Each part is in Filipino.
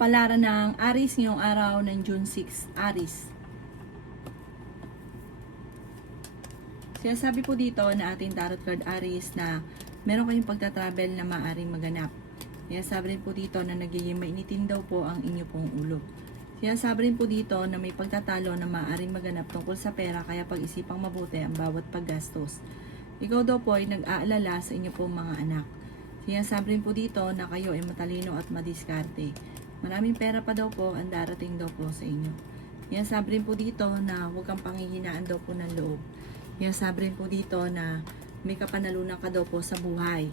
Kapalaran ng Aries ngayong araw ng June 6, Aries. Sinasabi po dito na ating tarot card Aries na meron kayong pagta-travel na maaaring maganap. Sinasabi rin po dito na nagiging mainitin daw po ang inyo pong ulo. Sinasabi rin po dito na may pagtatalo na maaaring maganap tungkol sa pera, kaya pag-isipang mabuti ang bawat paggastos. Ikaw daw po ay nag-aalala sa inyo pong mga anak. Sinasabi rin po dito na kayo ay matalino at madiskarte. Maraming pera pa daw po ang darating daw po sa inyo. Sinasabi rin po dito na huwag kang panghihinaan daw po ng loob. Sinasabi rin po dito na may kapanalunan ka daw po sa buhay.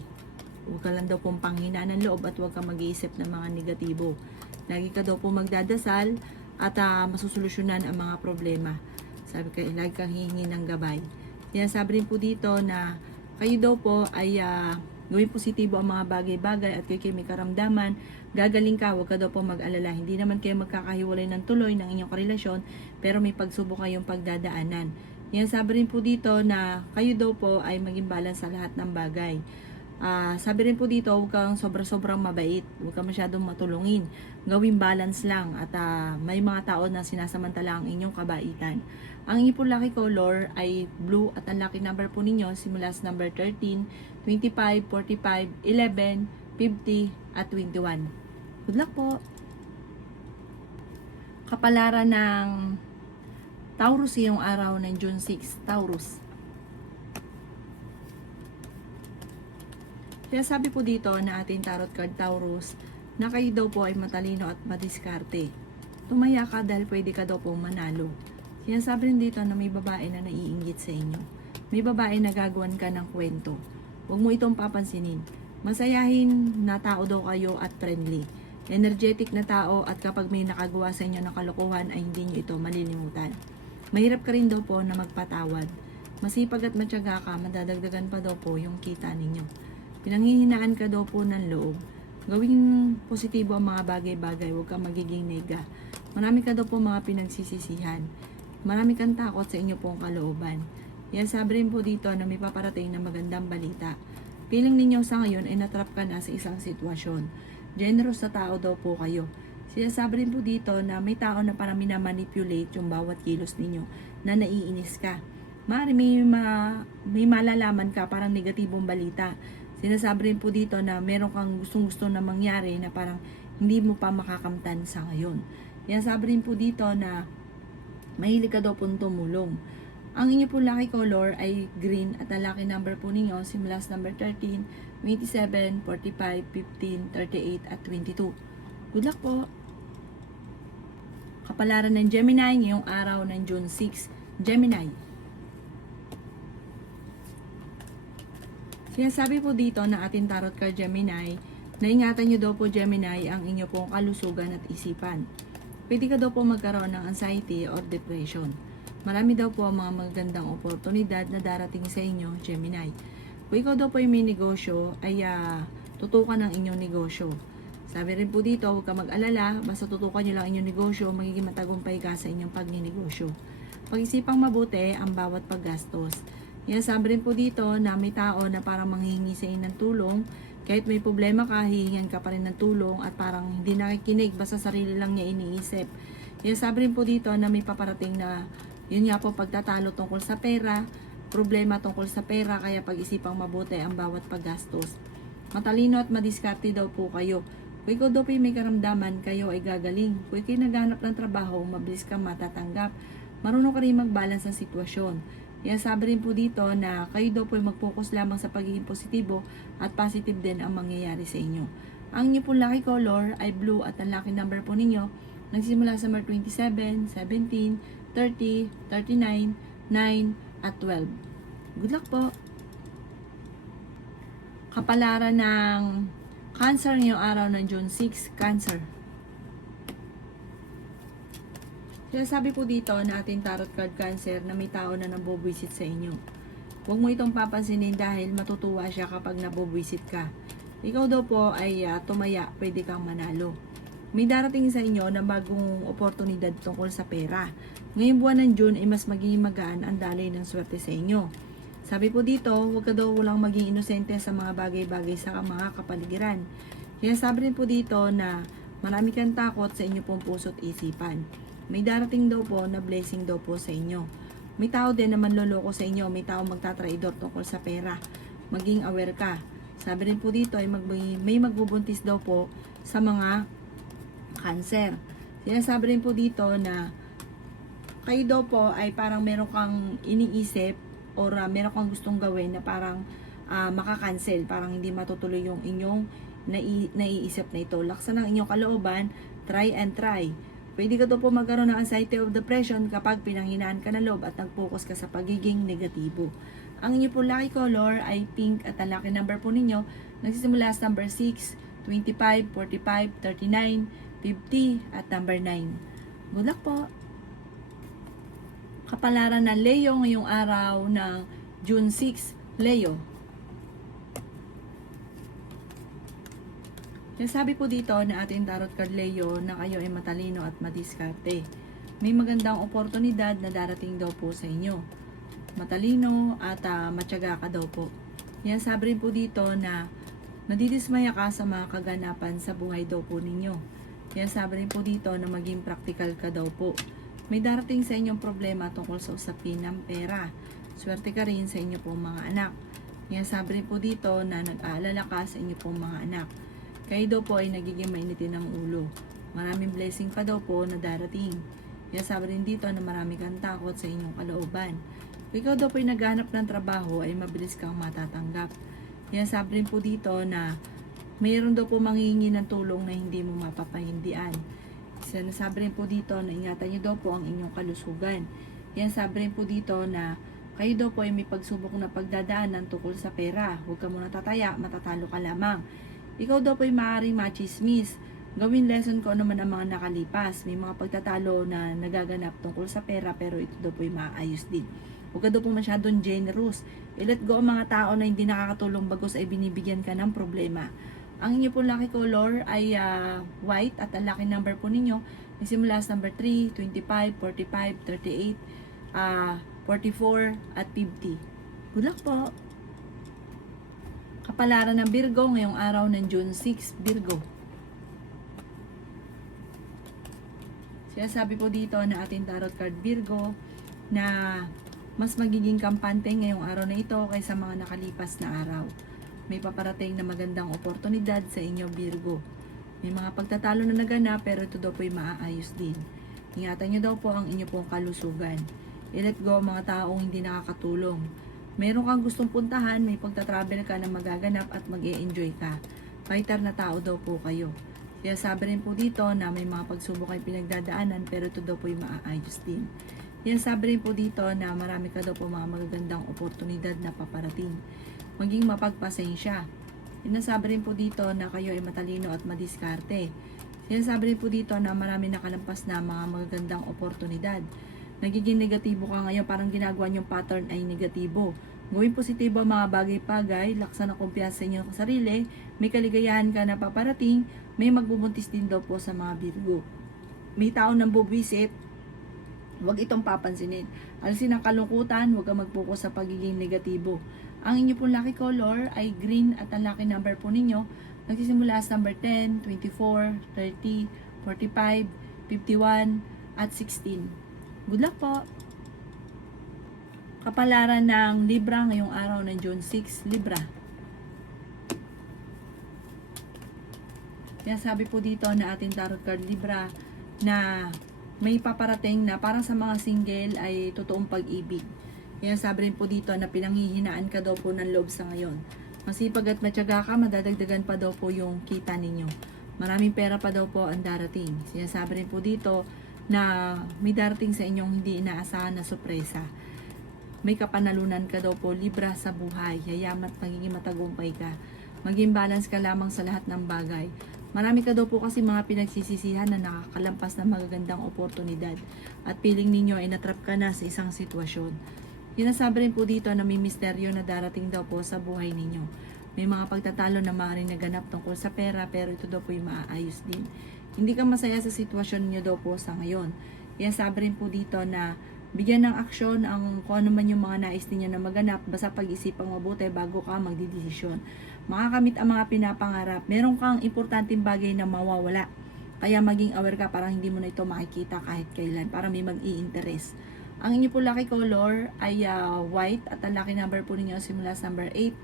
Huwag ka lang daw pong panghinaan ng loob at huwag kang mag-iisip ng mga negatibo. Lagi ka daw po magdadasal at masusolusyonan ang mga problema. Sabi ka, lagi kang hihingi ng gabay. Sinasabi rin po dito na kayo daw po ay gawin positibo ang mga bagay-bagay at kayo may karamdaman, gagaling ka, huwag ka daw po mag-alala. Hindi naman kayo magkakahiwalay ng tuloy ng inyong karelasyon, pero may pagsubok kayong pagdadaanan. Sabi rin po dito na kayo daw po ay maging balance sa lahat ng bagay. Sabi rin po dito, huwag kang sobra-sobrang mabait, huwag kang masyadong matulungin, gawin balance lang at may mga tao na sinasamantala ang inyong kabaitan. Ang inyong po lucky color ay blue at ang lucky number po ninyo simula sa number 13, 25, 45, 11, 50 at 21. Good luck po! Kapalaran ng Taurus yung araw ng June 6, Taurus. Kaya sabi po dito na ating tarot card Taurus na kayo daw po ay matalino at madiskarte. Tumaya ka dahil pwede ka daw po manalo. Sinasabi rin dito na may babae na naiinggit sa inyo. May babae na gagawan ka ng kwento. Huwag mo itong papansinin. Masayahin na tao daw kayo at friendly. Energetic na tao at kapag may nakagawa sa inyo ng kalokohan ay hindi nyo ito malilimutan. Mahirap ka rin daw po na magpatawad. Masipag at matyaga ka, madadagdagan pa daw po yung kita ninyo. Pinanghihinaan ka daw po ng loob. Gawing positibo ang mga bagay-bagay, huwag kang magiging nega. Marami ka daw po mga pinagsisisihan. Marami kang takot sa inyo pong kalooban. Sabi rin po dito na may paparating na magandang balita. Feeling ninyo sa ngayon ay natrap ka na sa isang sitwasyon. Generous sa tao daw po kayo. Sinasabi rin po dito na may tao na parang minamanipulate yung bawat kilos ninyo na naiinis ka. Maaari may malalaman ka parang negatibong balita. Sinasabi rin po dito na meron kang gustong-gusto na mangyari na parang hindi mo pa makakamtan sa ngayon. Sinasabi rin po dito na mahilig ka daw pong tumulong. Ang inyo po lucky color ay green at ang lucky number po ninyo simula sa number 13, 27, 45, 15, 38 at 22. Good luck po! Kapalaran ng Gemini ngayong araw ng June 6, Gemini. Sinasabi po dito na ating tarot card Gemini na ingatan nyo daw po Gemini ang inyo pong kalusugan at isipan. Pwede ka daw po magkaroon ng anxiety or depression. Marami daw po ang mga magandang oportunidad na darating sa inyo, Gemini. Kung ikaw daw po ay may negosyo, ay tutukan ang inyong negosyo. Sabi rin po dito, huwag ka mag-alala, basta tutukan nyo lang inyong negosyo, magiging matagumpay ka sa inyong pagninegosyo. Pag-isipang mabuti ang bawat paggastos. Sabi rin po dito na may tao na parang manghihingi sa inyo ng tulong. Kahit may problema ka, hihingan ka pa rin ng tulong at parang hindi nakikinig, basta sarili lang niya iniisip. Sabi rin po dito na may paparating na yun nga po pagtatalo tungkol sa pera, problema tungkol sa pera, kaya pag-isipang mabuti ang bawat paggastos. Matalino at madiskarte daw po kayo. Kung ikaw daw po may karamdaman, kayo ay gagaling. Kung ikaw naghahanap ng trabaho, mabilis kang matatanggap. Marunong ka rin mag-balance ng sitwasyon. Sabi rin po dito na kayo daw po ay mag-focus lamang sa pagiging positibo at positive din ang mangyayari sa inyo. Ang inyo po lucky color ay blue at ang lucky number po ninyo nagsimula sa number 27, 17, 30, 39, 9 at 12. Good luck po! Kapalaran ng Cancer ngayong araw ng June 6, Cancer. Sinasabi po dito na ating tarot card Cancer na may tao na nabubwisit sa inyo. Huwag mo itong papansinin dahil matutuwa siya kapag nabubwisit ka. Ikaw daw po ay tumaya, pwede kang manalo. May darating sa inyo na bagong oportunidad tungkol sa pera. Ngayong buwan ng June ay mas magiging magaan ang daloy ng swerte sa inyo. Sabi po dito, huwag ka daw walang maging inosente sa mga bagay-bagay sa mga kapaligiran. Kaya sabi rin po dito na Marami kang takot sa inyo pong puso't isipan. May darating daw po na blessing daw po sa inyo. May tao din na manloloko sa inyo. May tao magtatraidor tungkol sa pera. Maging aware ka. Sabi rin po dito ay may magbubuntis daw po sa mga cancer. Sinasabi rin po dito na kayo daw po ay parang meron kang iniisip or meron kang gustong gawin na parang makakancel, parang hindi matutuloy yung inyong naiisip na ito. Laksan ng inyong kalooban, try and try. Pwede ka daw po magkaroon ng anxiety of depression kapag pinanghinaan ka ng loob at nag-focus ka sa pagiging negatibo. Ang inyo po lucky color ay pink at ang lucky number po ninyo nagsisimula sa number 6, 25, 45, 39, 50 at number 9. Good luck po! Kapalaran ng Leo ngayong araw ng June 6, Leo. Sabi po dito na ating tarot card Leo na kayo ay matalino at madiskarte. May magandang oportunidad na darating daw po sa inyo. Matalino at matyaga ka daw po. Yan sabi rin po dito na nadidismaya ka sa mga kaganapan sa buhay daw po ninyo. Yan sabi rin po dito na maging practical ka daw po. May darating sa inyong problema tungkol sa usapin ng pera. Swerte ka rin sa inyo pong mga anak. Yan sabi rin po dito na nag-aalala ka sa inyo pong mga anak. Kayo daw po ay nagiging mainitin ng ulo. Maraming blessing pa daw po na darating. Yan sabi rin dito na marami kang takot sa inyong kalooban. Kung ikaw daw po ay naghahanap ng trabaho ay mabilis kang matatanggap. Yan sabi rin po dito na mayroon daw po manghihingi ng tulong na hindi mo mapapahindian. Sinasabi rin po dito na ingatan niyo daw po ang inyong kalusugan. Yan sabi rin po dito na kayo daw po ay may pagsubok na pagdadaanan tungkol sa pera. Huwag ka muna tataya, matatalo ka lamang. Ikaw daw po ay maaaring machismis. Gawin lesson ko naman ang mga nakalipas. May mga pagtatalo na nagaganap tungkol sa pera pero ito daw po ay maayos din. Huwag ka daw po masyadong generous. I-let go ang mga tao na hindi nakakatulong bagos ay binibigyan ka ng problema. Ang inyo po lucky color ay white at ang lucky number po ninyo nagsimula sa number 3, 25, 45, 38, 44 at 50. Good luck po! Kapalaran ng Virgo ngayong araw ng June 6, Virgo. Sinasabi po dito na ating tarot card Virgo na mas magiging kampante ngayong araw na ito kaysa mga nakalipas na araw. May paparating na magandang oportunidad sa inyo Virgo. May mga pagtatalo na naganap pero ito daw po ay maaayos din. Ingatan nyo daw po ang inyo pong kalusugan. I-let go ang mga taong hindi nakakatulong. Meron kang gustong puntahan, may pagta-travel ka na magaganap at mag-e-enjoy ka. Fighter na tao daw po kayo. Kaya sabi rin po dito na may mga pagsubok ay pinagdadaanan pero ito daw po ay maaayos din. Kaya sabi rin po dito na marami ka daw po mga magagandang oportunidad na paparating. Maging mapagpasensya. Sinasabi rin po dito na kayo ay matalino at madiskarte. Sinasabi rin po dito na marami nakalampas na mga magagandang oportunidad. Nagiging negatibo ka ngayon, parang ginagawa niyong pattern ay negatibo. Gawin positibo ang mga bagay-bagay, laksan ang kumpiyansa sa inyong sarili, may kaligayahan ka na paparating, may magbubuntis din daw po sa mga Virgo. May tao nang bubisit, huwag itong papansinin. Alisin ang kalungkutan, huwag kang mag-focus sa pagiging negatibo. Ang inyo pong lucky color ay green at ang lucky number po ninyo nagsisimula sa number 10, 24, 30, 45, 51, at 16. Good luck po! Kapalaran ng Libra ngayong araw ng June 6, Libra. Kaya sabi po dito na ating tarot card Libra na may paparating na para sa mga single ay totoong pag-ibig. Kaya sabi rin po dito na pinanghihinaan ka daw po ng loob sa ngayon. Masipag at matyaga ka, madadagdagan pa daw po yung kita ninyo. Maraming pera pa daw po ang darating. Sinasabi rin po dito na may darating sa inyong hindi inaasahan na sorpresa. May kapanalunan ka daw po, Libra, sa buhay. Yayaman at magiging matagumpay ka. Maging balance ka lamang sa lahat ng bagay. Marami ka daw po kasi mga pinagsisisihan na nakakalampas na magagandang oportunidad. At feeling ninyo ay natrap ka na sa isang sitwasyon. Sinasabi rin po dito na may misteryo na darating daw po sa buhay ninyo. May mga pagtatalo na maaaring naganap tungkol sa pera pero ito daw po ay maaayos din. Hindi ka masaya sa sitwasyon niyo daw po sa ngayon. Kaya sabi rin po dito na bigyan ng aksyon ang kung ano man yung mga nais ninyo na maganap, basta pag-isipang mabuti bago ka magdidesisyon. Makakamit ang mga pinapangarap. Meron kang importanteng bagay na mawawala. Kaya maging aware ka, parang hindi mo na ito makikita kahit kailan, para may mag-i-interest. Ang inyo po lucky color ay white at ang lucky number po ninyo simula sa number 8,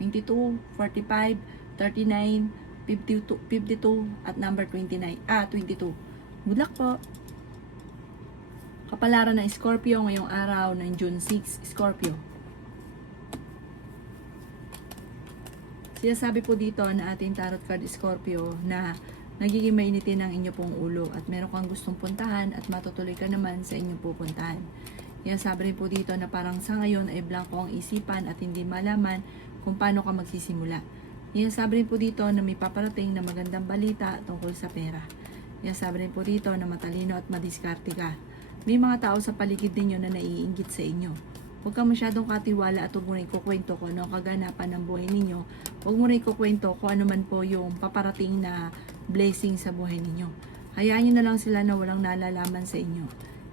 22, 45, 39, 52 at number 22. Good luck po! Kapalaran ng Scorpio ngayong araw ng June 6, Scorpio. Sinasabi po dito na ating tarot card Scorpio na nagiging mainitin ang inyo pong ulo at meron kang gustong puntahan at matutuloy ka naman sa inyong pupuntahan. Yan, sabi rin po dito na parang sa ngayon ay blanco ang isipan at hindi malaman kung paano ka magsisimula. Yan, sabi rin po dito na may paparating na magandang balita tungkol sa pera. Yan, sabi rin po dito na matalino at madiskarte ka. May mga tao sa paligid ninyo na naiinggit sa inyo. Huwag ka masyadong katiwala at huwag mo rin kukwento kung ano ang kaganapan ng buhay ninyo. Huwag mo rin kukwento kung ano man po yung paparating na blessing sa buhay ninyo. Hayaan nyo na lang sila na walang nalalaman sa inyo.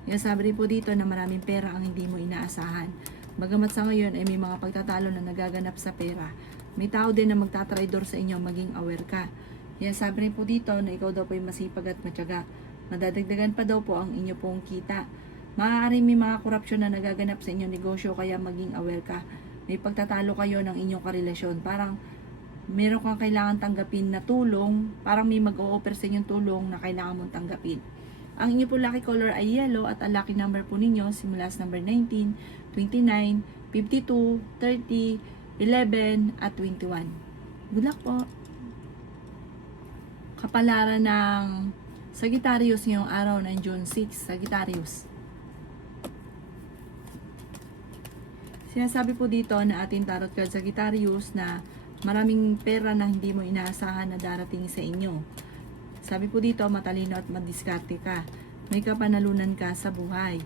Yan, sabi rin po dito na maraming pera ang hindi mo inaasahan. Bagamat sa ngayon ay may mga pagtatalo na nagaganap sa pera, may tao din na magtatraidor sa inyo, maging aware ka. Yan, sabi rin po dito na ikaw daw po ay masipag at matyaga. Madadagdagan pa daw po ang inyo pong kita. Maaaring may mga korupsyon na nagaganap sa inyong negosyo, kaya maging aware ka. May pagtatalo kayo ng inyong karelasyon. Parang meron kang kailangan tanggapin na tulong. Parang may mag-o-offer sa inyong tulong na kailangan mong tanggapin. Ang inyo po lucky color ay yellow at ang lucky number po ninyo simula sa number 19, 29, 52, 30, 11 at 21. Good luck po! Kapalaran ng Sagittarius ngayong araw ng June 6, Sagittarius. Sinasabi po dito na ating tarot card Sagittarius na maraming pera na hindi mo inaasahan na darating sa inyo. Sabi po dito, matalino at madiskarte ka. May kapanalunan ka sa buhay.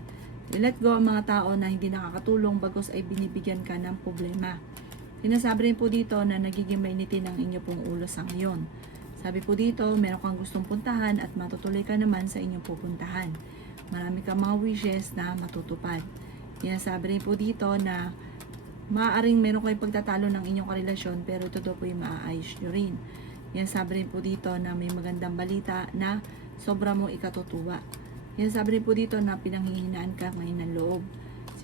I-let go ang mga tao na hindi nakakatulong bagos ay binibigyan ka ng problema. Sinasabi rin po dito na nagiging mainitin ang inyo pong ulo sa ngayon. Sabi po dito, meron kang gustong puntahan at matutuloy ka naman sa inyong pupuntahan. Marami kang mga wishes na matutupad. Yan, sabi rin po dito na maaaring meron kayong pagtatalo ng inyong karelasyon, pero ito daw po yung maaayos nyo rin. Yan, sabi rin po dito na may magandang balita na sobra mo ikatutuwa. Yan, sabi rin po dito na pinanghihinaan ka ngayon ng loob.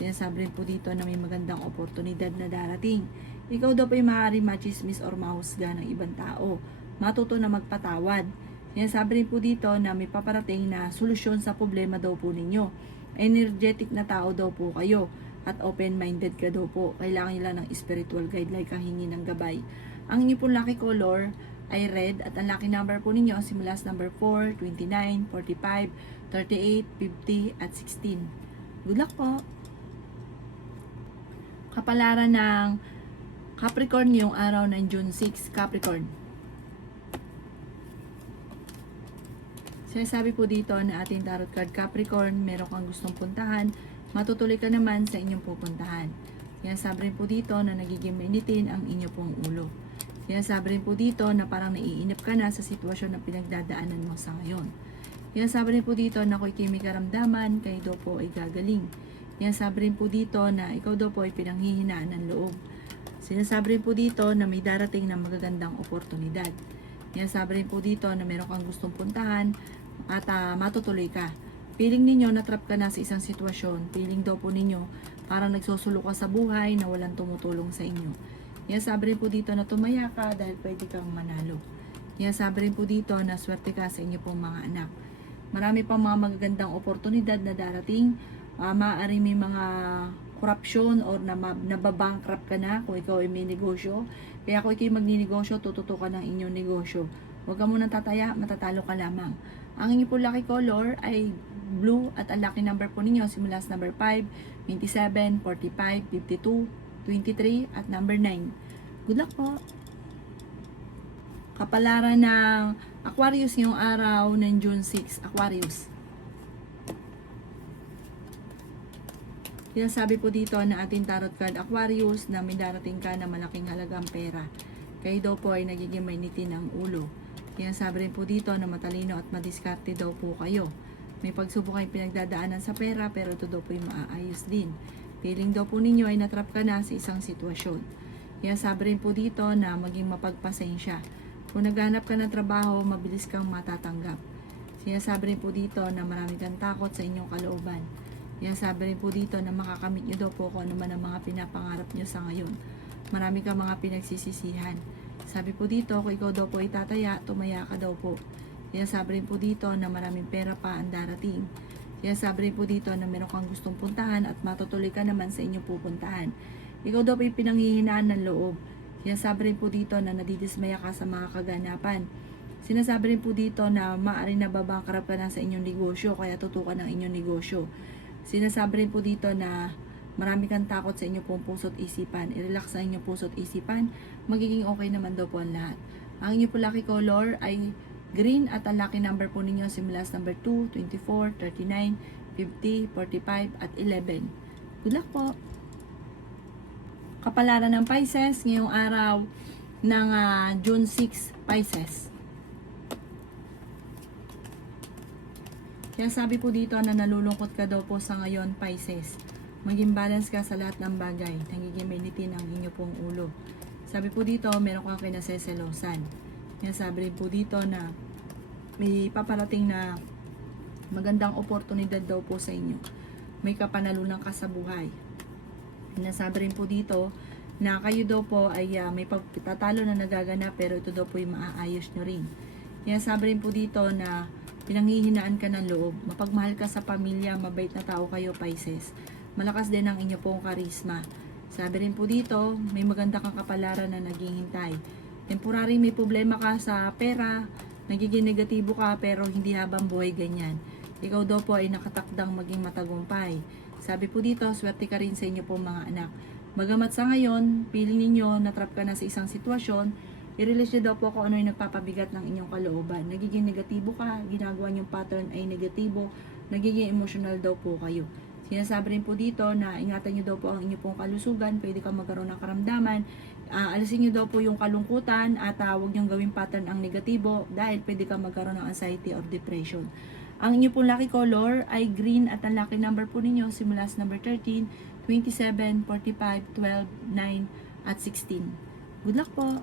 Sinasabi rin po dito na may magandang oportunidad na darating. Ikaw daw po yung maaaring machismis or mahusga ng ibang tao. Matuto na magpatawad. Yan, sabi rin po dito na may paparating na solusyon sa problema daw po ninyo. Energetic na tao daw po kayo at open-minded ka daw po. Kailangan nila ng spiritual guide like ang hingi ng gabay. Ang inyo pong lucky color ay red at ang lucky number po ninyo simula sa number 4, 29, 45, 38, 50 at 16. Good luck po! Kapalaran ng Capricorn yung araw ng June 6, Capricorn. Sinasabi po dito na ating tarot card Capricorn, meron kang gustong puntahan, matutuloy ka naman sa inyong pupuntahan. Yan, sabi rin po dito na nagiging mainitin ang inyo pong ulo. Yan, sabi rin po dito na parang naiinip ka na sa sitwasyon na pinagdadaanan mo sa ngayon. Yan, sabi rin po dito na kung ikay may karamdaman, kayo daw po ay gagaling. Yan, sabi rin po dito na ikaw daw po ay pinanghihinaan ng loob. Sinasabi rin po dito na may darating na magagandang oportunidad. Yan, sabi rin po dito na meron kang gustong puntahan at matutuloy ka. Feeling ninyo na-trap ka na sa isang sitwasyon. Feeling daw po ninyo parang nagsusulo ka sa buhay na walang tumutulong sa inyo. Yan, sabi rin po dito na tumaya ka dahil pwede kang manalo. Yan, sabi rin po dito na swerte ka sa inyo pong mga anak. Marami pang mga magagandang oportunidad na darating. Maaari may mga korupsyon or nababankrupt ka na kung ikaw ay may negosyo. Kaya kung ikaw magninegosyo, tututukan ng inyong negosyo. Huwag ka munang tataya, matatalo ka lamang. Ang inyo po lucky color ay blue at ang lucky number po ninyo simula sa number 5, 27, 45, 52, 23 at number 9. Good luck po! Kapalaran ng Aquarius ngayong araw ng June 6, Aquarius. Sinasabi po dito na ating tarot card Aquarius na may darating ka na malaking halagang pera. Kayo daw po ay nagiging mainitin ang ulo. Sinasabi rin po dito na matalino at madiskarte daw po kayo. May pagsubok kayong pinagdadaanan sa pera pero ito daw po yung maaayos din. Feeling daw po ninyo ay natrap ka na sa isang sitwasyon. Sinasabi rin po dito na maging mapagpasensya. Kung naghanap ka ng trabaho, mabilis kang matatanggap. Sinasabi rin po dito na marami kang takot sa inyong kalooban. Sinasabi rin po dito na makakamit nyo daw po kung ano man ang mga pinapangarap nyo sa ngayon. Marami kang mga pinagsisisihan. Sabi po dito, kung ikaw daw po ay tataya, tumaya ka daw po. Sinasabi rin po dito na maraming pera pa ang darating. Sinasabi rin po dito na meron kang gustong puntahan at matutuloy ka naman sa inyong pupuntahan. Ikaw daw po ay pinanghihinaan ng loob. Sinasabi rin po dito na nadidismaya ka sa mga kaganapan. Sinasabi rin po dito na maaaring nababangkrap ka na sa inyong negosyo, kaya tutukan ng inyong negosyo. Sinasabi rin po dito na marami kang takot sa inyong pong puso't isipan. I-relax sa inyong puso't isipan, magiging okay naman daw po ang lahat. Ang inyong po lucky color ay green at ang lucky number po ninyo simula sa number 2, 24, 39, 50, 45 at 11. Good luck po! Kapalaran ng Pisces ngayong araw ng June 6, Pisces. Kaya sabi po dito na nalulungkot ka daw po sa ngayon, Pisces. Maging balance ka sa lahat ng bagay. Nagiging mainitin ang inyo pong ulo. Sabi po dito, meron kang kinaseselosan. Kaya sabi rin po dito na may paparating na magandang oportunidad daw po sa inyo. May kapanalunan ka sa buhay. Nasabi rin po dito na kayo daw po ay may pagtatalo na nagaganap pero ito daw po yung maaayos nyo rin. Kaya sabi rin po dito na pinanghihinaan ka ng loob. Mapagmahal ka sa pamilya, mabait na tao kayo, Pisces. Malakas din ang inyo pong karisma. Sabi rin po dito, may maganda kang kapalaran na naghihintay. Temporary may problema ka sa pera, nagiging negatibo ka pero hindi habang buhay ganyan. Ikaw daw po ay nakatakdang maging matagumpay. Sabi po dito, swerte ka rin sa inyo pong mga anak. Bagamat sa ngayon, piling ninyo, natrap ka na sa isang sitwasyon, i-release nyo daw po kung ano yung nagpapabigat ng inyong kalooban. Nagiging negatibo ka, ginagawa nyong pattern ay negatibo, nagiging emotional daw po kayo. Sinasabi rin po dito na ingatan nyo daw po ang inyong pong kalusugan, pwede ka magkaroon ng karamdaman, alisin nyo daw po yung kalungkutan at huwag nyong gawing pattern ang negatibo dahil pwede ka magkaroon ng anxiety or depression. Ang inyong pong lucky color ay green at ang lucky number po ninyo simula sa number 13, 27, 45, 12, 9 at 16. Good luck po!